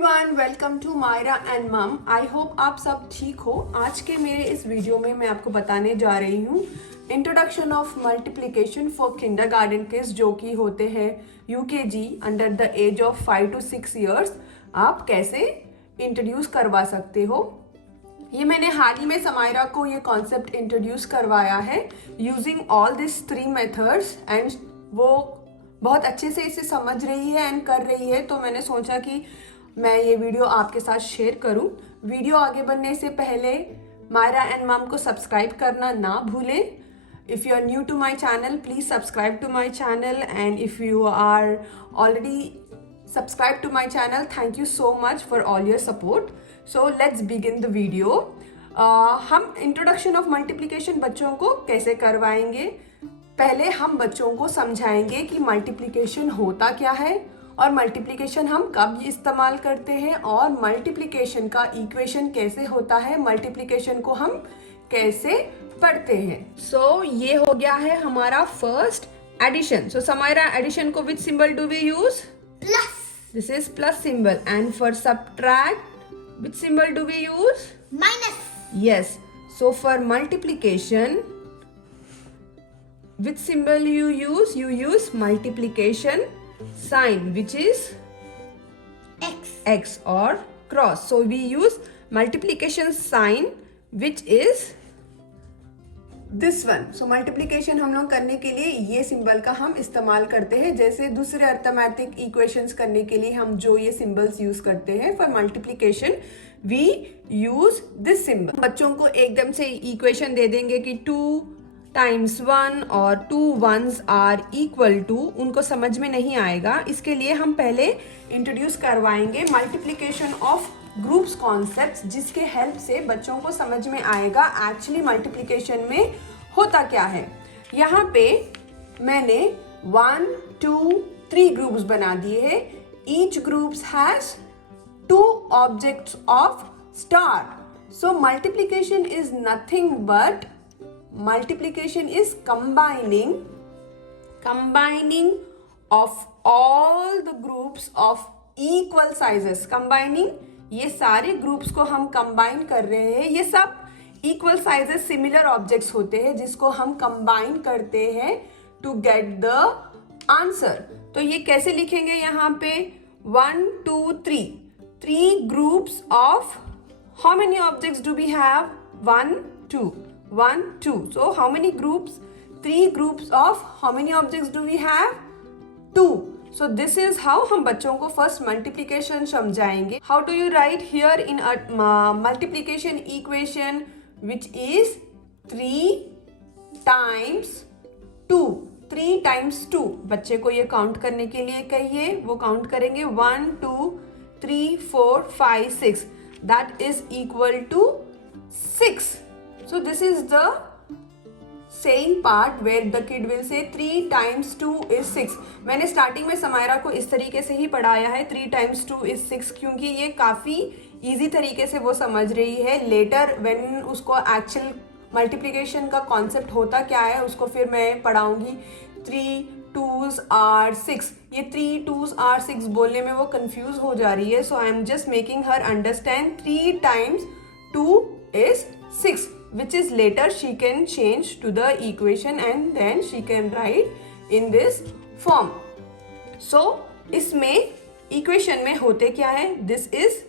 Everyone, welcome to Myra and mum. I hope आप सब ठीक हो। आज के मेरे इस वीडियो में मैं आपको बताने जा रही हूँ introduction of multiplication for kindergarten kids, जो कि होते हैं UKG under the age of 5 to 6 years. आप कैसे इंट्रोड्यूस करवा सकते हो। ये मैंने हाल ही में समायरा को ये कॉन्सेप्ट इंट्रोड्यूस करवाया है using all this 3 methods and वो बहुत अच्छे से इसे समझ रही है एंड कर रही है। तो मैंने सोचा कि मैं ये वीडियो आपके साथ शेयर करूं। वीडियो आगे बढ़ने से पहले मायरा एंड मम को सब्सक्राइब करना ना भूलें। If you are new to my channel, please subscribe to my channel, and if you are already subscribe to my channel, thank you so much for all your support. So let's begin the video. हम introduction of multiplication बच्चों को कैसे करवाएंगे। पहले हम बच्चों को समझाएंगे कि मल्टीप्लिकेशन होता क्या है और मल्टीप्लिकेशन हम कब इस्तेमाल करते हैं और मल्टीप्लिकेशन का इक्वेशन कैसे होता है, मल्टीप्लिकेशन को हम कैसे पढ़ते हैं। सो ये हो गया है हमारा first addition. So Samaira, addition को which symbol do we use? Plus. This is plus symbol. And for subtract which symbol do we use? Minus. Yes. So for multiplication, which symbol you use? You use multiplication sign, which is X. X or cross. So we use multiplication sign, which is this one. So multiplication हम लोग करने के लिए ये symbol का हम इस्तेमाल करते हैं। जैसे दूसरे अर्थमेटिक इक्वेशंस करने के लिए हम जो ये सिंबल्स यूज करते हैं, for multiplication we use this symbol. बच्चों को एकदम से इक्वेशन दे देंगे कि 2 times 1 और 2 ones आर इक्वल टू, उनको समझ में नहीं आएगा। इसके लिए हम पहले इंट्रोड्यूस करवाएंगे मल्टीप्लिकेशन ऑफ ग्रुप्स कॉन्सेप्ट्स, जिसके हेल्प से बच्चों को समझ में आएगा एक्चुअली मल्टीप्लिकेशन में होता क्या है। यहाँ पे मैंने 1, 2, 3 ग्रुप्स बना दिए हैं। Each groups has 2 objects of star. So multiplication is nothing but multiplication is combining of all the groups of equal sizes. Combining, ये सारे ग्रुप्स को हम कंबाइन कर रहे हैं। ये सब इक्वल साइजेस सिमिलर ऑब्जेक्ट्स होते हैं जिसको हम कंबाइन करते हैं टू गेट द आंसर। तो ये कैसे लिखेंगे यहाँ पे? 1, 2, 3 groups of how many objects do we have? 1, 2, 1, 2. So how many groups? 3 groups of how many objects do we have? 2. So this is how हम बच्चों को फर्स्ट मल्टीप्लिकेशन समझाएंगे। How do you write here in a multiplication equation which is 3 times 2? 3 times 2। बच्चे को ये count करने के लिए कहिए, वो काउंट करेंगे 1, 2, 3, 4, 5, 6. That is equal to 6. So this is the saying part where the kid will say 3 times 2 is 6. मैंने स्टार्टिंग में समायरा को इस तरीके से ही पढ़ाया है 3 times 2 is 6, क्योंकि ये काफ़ी इजी तरीके से वो समझ रही है। लेटर व्हेन उसको एक्चुअल मल्टीप्लिकेशन का कॉन्सेप्ट होता क्या है उसको फिर मैं पढ़ाऊंगी। 3 2s are 6, ये 3 2s are 6 बोलने में वो कंफ्यूज हो जा रही है। So I am just making her understand 3 times 2 is 6, which is later she can change to the equation and then she can write in this form. So इसमें equation में होते क्या है? This is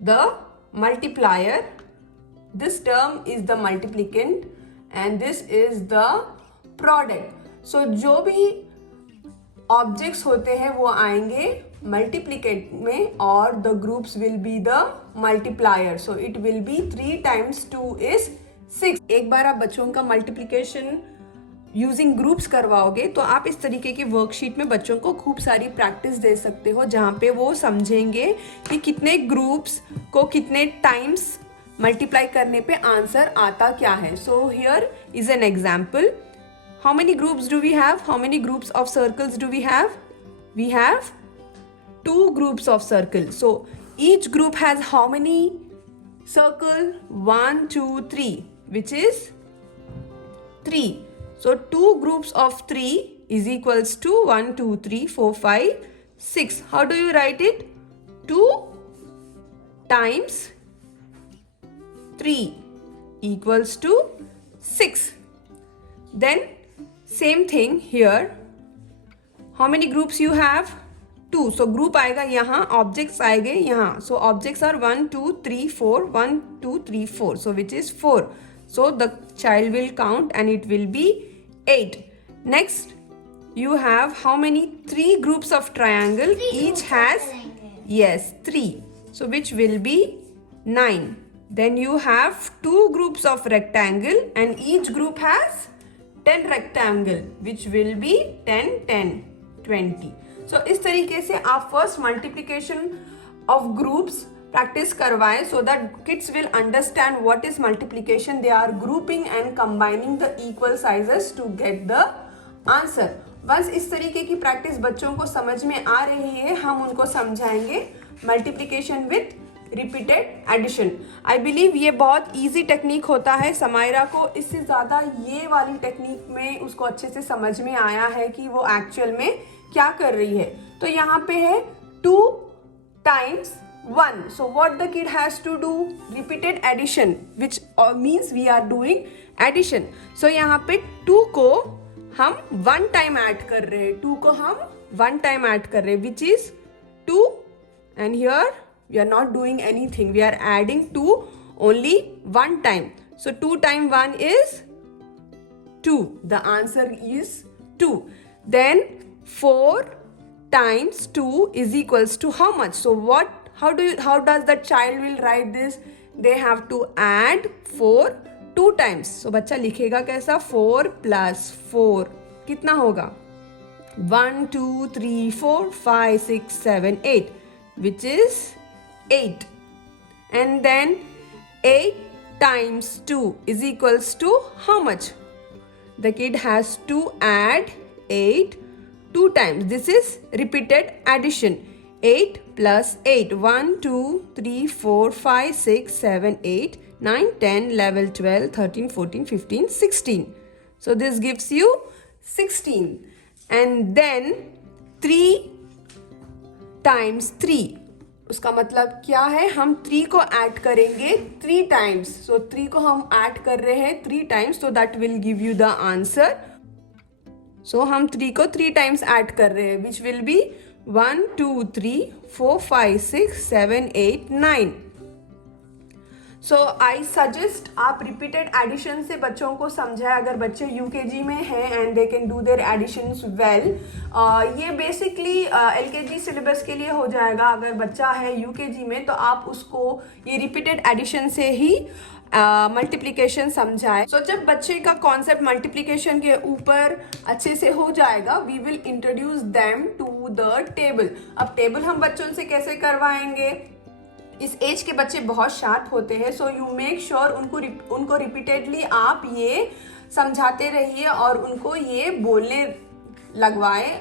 the multiplier, this term is the multiplicand and this is the product. So जो भी objects होते हैं वो आएंगे मल्टीप्लिकेट में और the groups will be the multiplier. So it will be 3 times 2 is 6। एक बार आप बच्चों का मल्टीप्लिकेशन यूजिंग ग्रुप्स करवाओगे तो आप इस तरीके की वर्कशीट में बच्चों को खूब सारी प्रैक्टिस दे सकते हो, जहाँ पे वो समझेंगे कि कितने ग्रुप्स को कितने टाइम्स मल्टीप्लाई करने पे आंसर आता क्या है। So here is an example. How many groups do we have? How many groups of circles do we have? We have 2 groups of circles. So each group has how many circle? 1, 2, 3, which is 3. So 2 groups of 3 is equals to 1, 2, 3, 4, 5, 6. How do you write it? 2 times 3 equals to 6. Then same thing here. How many groups you have? 2. So group आएगा यहाँ, objects आएंगे यहाँ. So objects are 1 2 3 4, 1 2 3 4. So which is 4. So the child will count and it will be 8. Next you have how many? 3 groups of triangle. Each has, yes, 3. So which will be 9. Then you have 2 groups of rectangle and each group has 10 rectangle, which will be 10 10 20. So इस तरीके से आप first multiplication of groups practice करवाएं so that kids will understand what is multiplication. They are grouping and combining the equal sizes to get the answer. बस इस तरीके की practice बच्चों को समझ में आ रही है, हम उनको समझाएंगे multiplication with repeated addition. I believe ये बहुत इजी टेक्निक होता है. समायरा को इससे ज़्यादा ये वाली टेक्निक में उसको अच्छे से समझ में आया है कि वो एक्चुअल में क्या कर रही है. तो यहाँ पे है 2 times 1. So what the kid has to do? Repeated addition, which means we are doing addition. So यहाँ पे 2 को हम 1 time ऐड कर रहे हैं. 2 को हम 1 time ऐड कर रहे हैं, which is 2. And here we are not doing anything. We are adding 2 only 1 time. So 2 times 1 is 2. The answer is 2. Then 4 times 2 is equals to how much? So how does the child will write this? They have to add 4 2 times. So बच्चा लिखेगा कैसा? 4 plus 4 कितना होगा? 1 2 3 4 5 6 7 8, which is 8. And then 8 times 2 is equals to how much? The kid has to add 8 2 times. This is repeated addition. 8 plus 8. 1 2 3 4 5 6 7 8 9 10 11 12 13 14 15 16. So this gives you 16. And then 3 times 3. उसका मतलब क्या है? हम 3 को ऐड करेंगे 3 times. So 3 को हम add कर रहे हैं 3 times. So that will give you the answer. So हम 3 को 3 times ऐड कर रहे हैं, which will be 1 2 3 4 5 6 7 8 9. So I suggest आप रिपीटेड एडिशन से बच्चों को समझाएं. अगर बच्चे यूकेजी में हैं and they can do their additions well, ये बेसिकली एलकेजी सिलेबस के लिए हो जाएगा. अगर बच्चा है यूकेजी में तो आप उसको ये रिपीटेड एडिशन से ही मल्टीप्लिकेशन समझाएं. सो जब बच्चे का कॉन्सेप्ट मल्टीप्लिकेशन के ऊपर अच्छे से हो जाएगा, we will introduce them to the table. अब टेबल हम बच्चों से कैसे करवाएंगे? इस एज के बच्चे बहुत शार्प होते हैं. सो यू मेक श्योर उनको रिपीटेडली आप ये समझाते रहिए और उनको ये बोलने लगवाएं.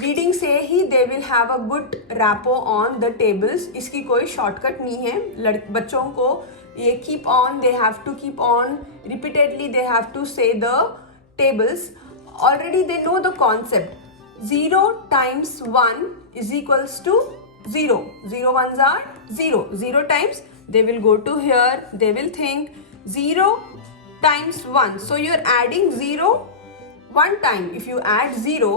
रीडिंग से ही they will have a good rapport on the tables. इसकी कोई शॉर्टकट नहीं है. बच्चों को ये keep on, they have to keep on repeatedly, they have to say the tables. Already they know the concept. 0 times 1 is equals to 0. 0 ones are 0. 0 times they will go to here. They will think 0 times 1. So you are adding 0 one time. If you add 0,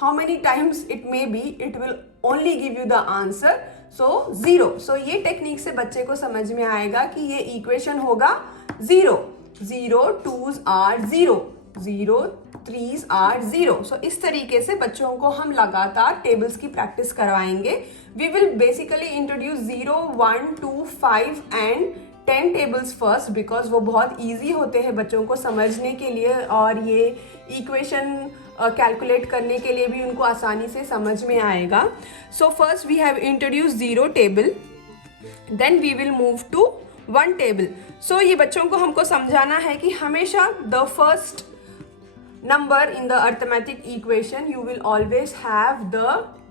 how many times it may be, it will only give you the answer. So 0. So ये technique से बच्चे को समझ में आएगा कि ये equation होगा 0. 0 2s are 0. 0 3s are 0. So इस तरीके से बच्चों को हम लगातार टेबल्स की प्रैक्टिस करवाएंगे. We will basically introduce 0 1 2 5 and 10 tables first because वो बहुत easy होते हैं बच्चों को समझने के लिए और ये इक्वेशन कैलकुलेट करने के लिए भी उनको आसानी से समझ में आएगा. So first we have introduced 0 table, then we will move to 1 table. So ये बच्चों को हमको समझाना है कि हमेशा the first number in the arithmetic equation you will always have the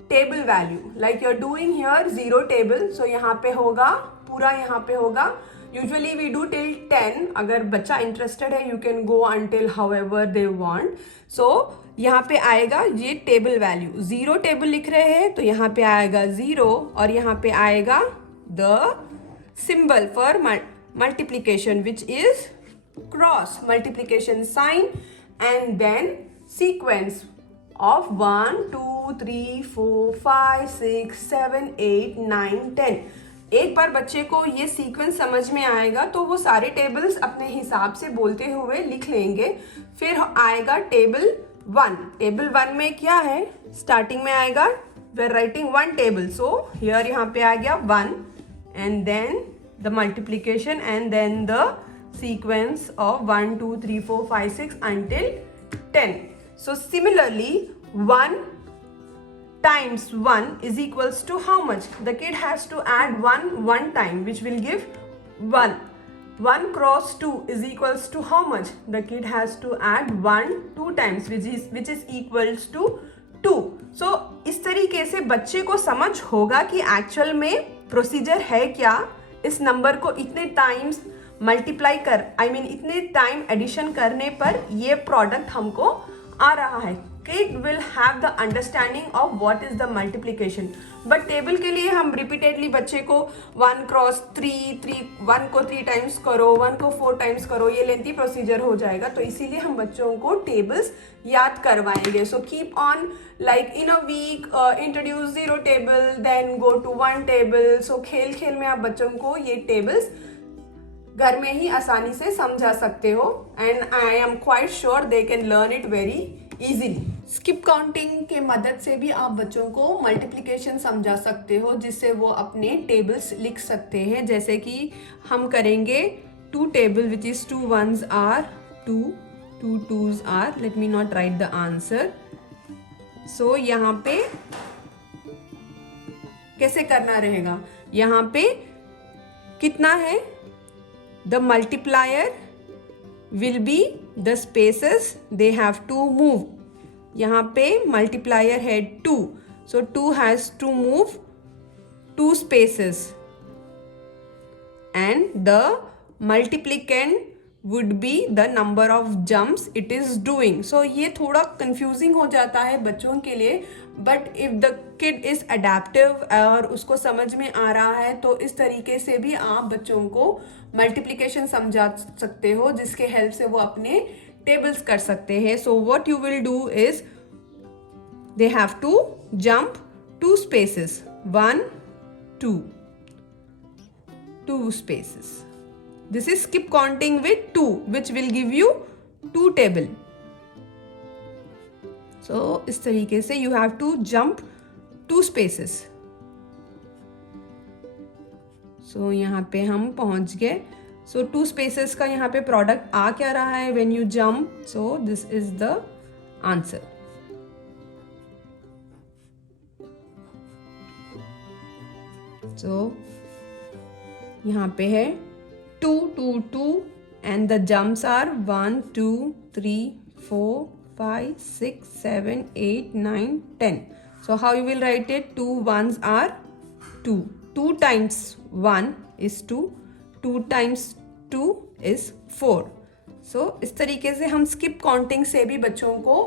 table value. Like you're doing here 0 table. So यहाँ पे होगा पूरा, यहाँ पे होगा. Usually we do till 10. अगर बच्चा interested है you can go until however they want. So यहाँ पे आएगा ये टेबल वैल्यू. 0 टेबल लिख रहे हैं तो यहाँ पे आएगा 0 और यहाँ पे आएगा the symbol for multiplication, which is cross, multiplication sign, and then sequence of 1 2 3 4 5 6 7 8 9 10. एक बार बच्चे को ये सीक्वेंस समझ में आएगा तो वो सारे टेबल्स अपने हिसाब से बोलते हुए लिख लेंगे. फिर आएगा टेबल 1. टेबल 1 में क्या है, स्टार्टिंग में आएगा we are writing 1 table. So here यहाँ पे आ गया 1 and then the multiplication and then the sequence of 1 2 3 4 5 6 until 10. So similarly 1 times 1 is equals to how much? The kid has to add 1 one time, which will give 1. 1 cross 2 is equals to how much? The kid has to add 1 2 times, which is equals to 2. So इस तरीके से बच्चे को समझ होगा कि actual में procedure है क्या. इस नंबर को इतने टाइम्स मल्टीप्लाई कर इतने टाइम एडिशन करने पर ये प्रोडक्ट हमको आ रहा है. Kid will have the understanding of what is the multiplication. But table के लिए हम रिपीटेडली बच्चे को 1 क्रॉस 3 1 को 3 टाइम्स करो, 1 को 4 टाइम्स करो, ये लेंथी प्रोसीजर हो जाएगा. तो इसीलिए हम बच्चों को टेबल्स याद करवाएंगे. So keep on like in a week introduce 0 table, then go to 1 table. So खेल खेल में आप बच्चों को ये टेबल्स घर में ही आसानी से समझा सकते हो. And I am quite sure they can learn it very easily. Skip counting के मदद से भी आप बच्चों को मल्टीप्लिकेशन समझा सकते हो, जिससे वो अपने टेबल्स लिख सकते हैं. जैसे कि हम करेंगे 2 table which is 2 1s are 2, 2 2s are, let me not write the answer. So यहाँ पे कैसे करना रहेगा, यहाँ पे कितना है, the multiplier will be the spaces they have to move. यहाँ पे multiplier है 2, so 2 has to move 2 spaces and the multiplicand would be the number of jumps it is doing. So ये थोड़ा confusing हो जाता है बच्चों के लिए, but if the kid is adaptive और उसको समझ में आ रहा है तो इस तरीके से भी आप बच्चों को मल्टीप्लिकेशन समझा सकते हो, जिसके हेल्प से वो अपने टेबल्स कर सकते हैं. So what you will do is they have to jump 2 spaces, 1 2 2 spaces. This is skip counting with 2, which will give you 2 table. So इस तरीके से you have to jump 2 spaces. So यहाँ पे हम पहुंच गए. So 2 spaces का यहाँ पे प्रोडक्ट आ क्या रहा है when you jump. So this is the answer. So यहाँ पे है 2 2 2 and the jumps are 1 2 3 4 5 6 7 8 9 10. So how you will write it? 2 1s are 2. 2 times 1 is 2. 2 times 2 is 4. So इस तरीके से हम skip counting से भी बच्चों को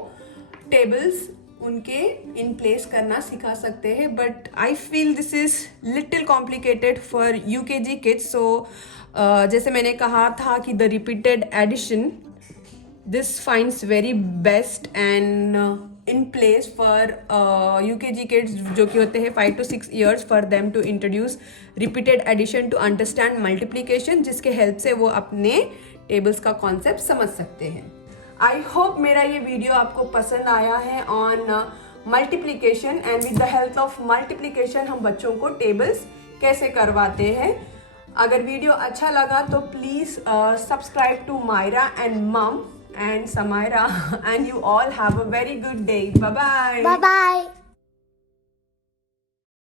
tables उनके इन प्लेस करना सिखा सकते हैं. But I feel this is little complicated for UKG kids. So जैसे मैंने कहा था कि the repeated addition this finds very best and in place for UKG kids जो कि होते हैं 5 to 6 years for them to introduce repeated addition to understand multiplication, जिसके हेल्प से वो अपने टेबल्स का कॉन्सेप्ट समझ सकते हैं. आई होप मेरा ये वीडियो आपको पसंद आया है on multiplication, and with the help of multiplication हम बच्चों को टेबल्स कैसे करवाते हैं. अगर वीडियो अच्छा लगा तो please subscribe to Myra and mum and Samaira and you all have a very good day. Bye bye. Bye bye.